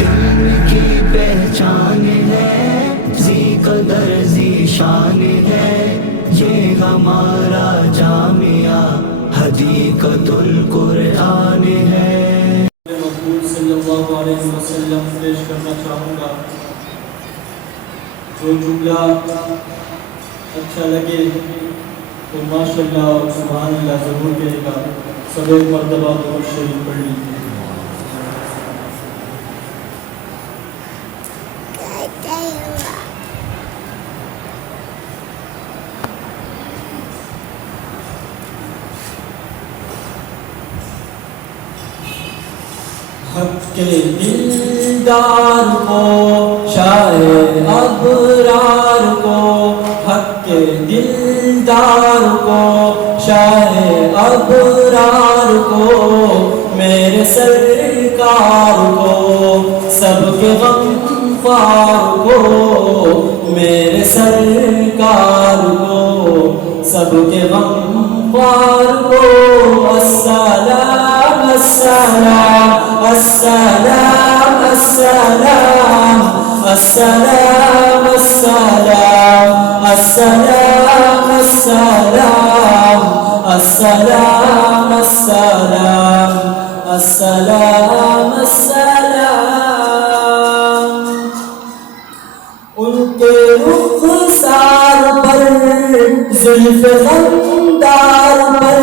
علم کی پہچان ہے، ذی قدر ذی شان ہے، یہ ہمارا جامعہ حدیقۃ القرآن ہے۔ مقبول صلی اللہ علیہ وسلم پیش کرنا چاہوں گا۔ جو جملہ اچھا لگے تو ماشاءاللہ اور سبحان اللہ ضرور کہے گا۔ سب ایک مرتبہ درود شریف پڑھ لیجیے۔ حق کے دلدار کو، شاہ ابرار کو، حق کے دلدار کو، شاہ ابرار کو، میرے سرکار کو، سب کے غمخوار کو، میرے سرکار کو، سب کے غمخوار کو، السلام السلام السلام السلام السلام السلام السلام السلام السلام السلام السلام السلام۔ ان کے رخسار پر، زلف خندار پر،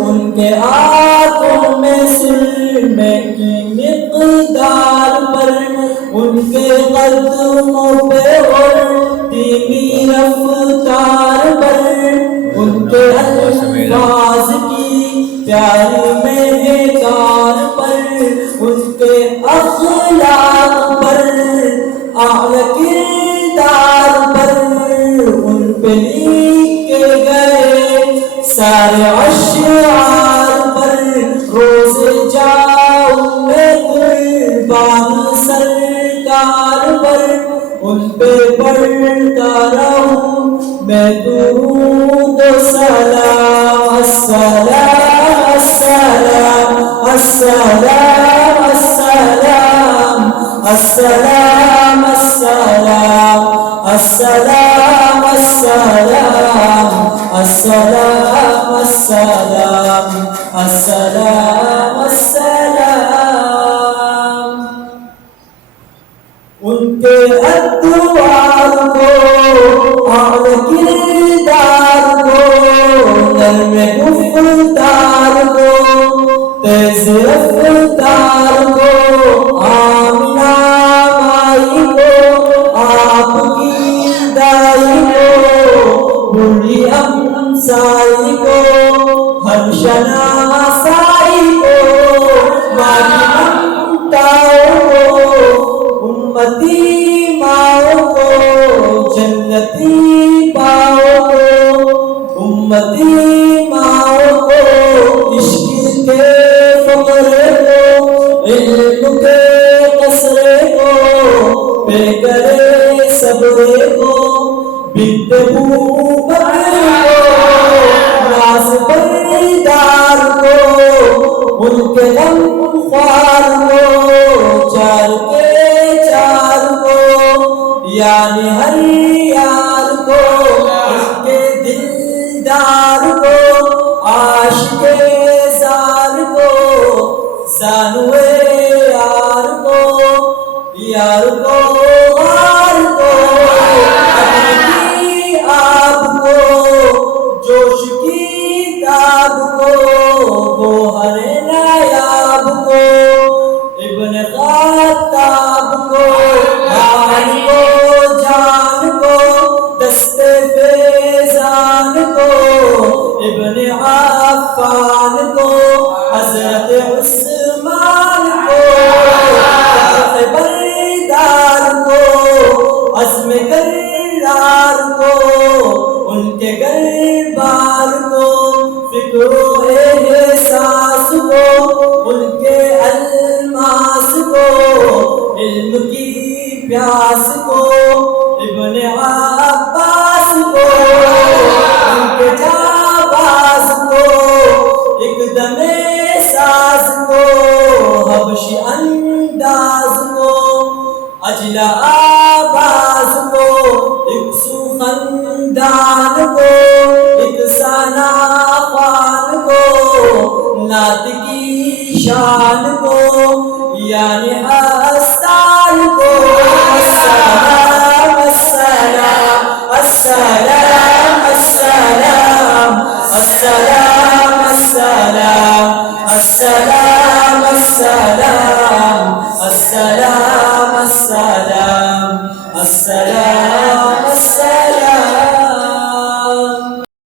ان کے ہاتھوں میں سرمے کی مقدار پر، ان کے قدموں پہ اڑتی رفتار پر، ان کے الفاظ کی پیاری مہکار پر، ان کے اخلاق پر، اعلی کردار پر، ان پہ لکھے گئے سارے اشعار پر، روز جاؤں میں قربان سرکار پر، ان پہ پڑھتا رہوں میں درود و سلام۔ السلام السلام السلام السلام السلام السلام السلام السلام السلام السلام السلام السلام۔ ان کے ادوار کو، اعلی کردار کو، نرم گفتار کو، تیز رفتار کو، آمنہ مائی کو، آپ کی دائی کو، بوڑھی ہمسائی کو، ہم شناسائی کو، ماں ممتاؤں کو، امتی ماؤں کو، جنتی پاؤں کو، امتی ماؤں کو، عشق کے فقرے کو، علم کے قصرے کو، بے گرے صبرے کو، بنت بوبکر کو، ناز پردار کو، ان کے غمخوار کو، چار کے چار کو، یعنی ہر یار کو، ان کے دلدار کو، عاشق زار کو، زانوے یار کو، یار کو غار کو، اپنی آپ کو، جوش کی تاب کو، گوہر نایاب کو، ابن خطاب کو، حال کو، جان کو، دست فیضان کو، ابن عفان کو، حضرت عثمان کو، تخت بردار کو، عزم کرار کو، ان کے گربار کو، فکر و احساس کو، ان کے الماس کو، علم کی پیاس کو، ابن عباس کو، ان کے جانباز کو، ایک دم ساز کو، حبشی انداز کو، اجلا آواز کو، ایک سخندان کو، ایک ثنا خوان کو، نعت کی شان کو، یعنی ہستان کو،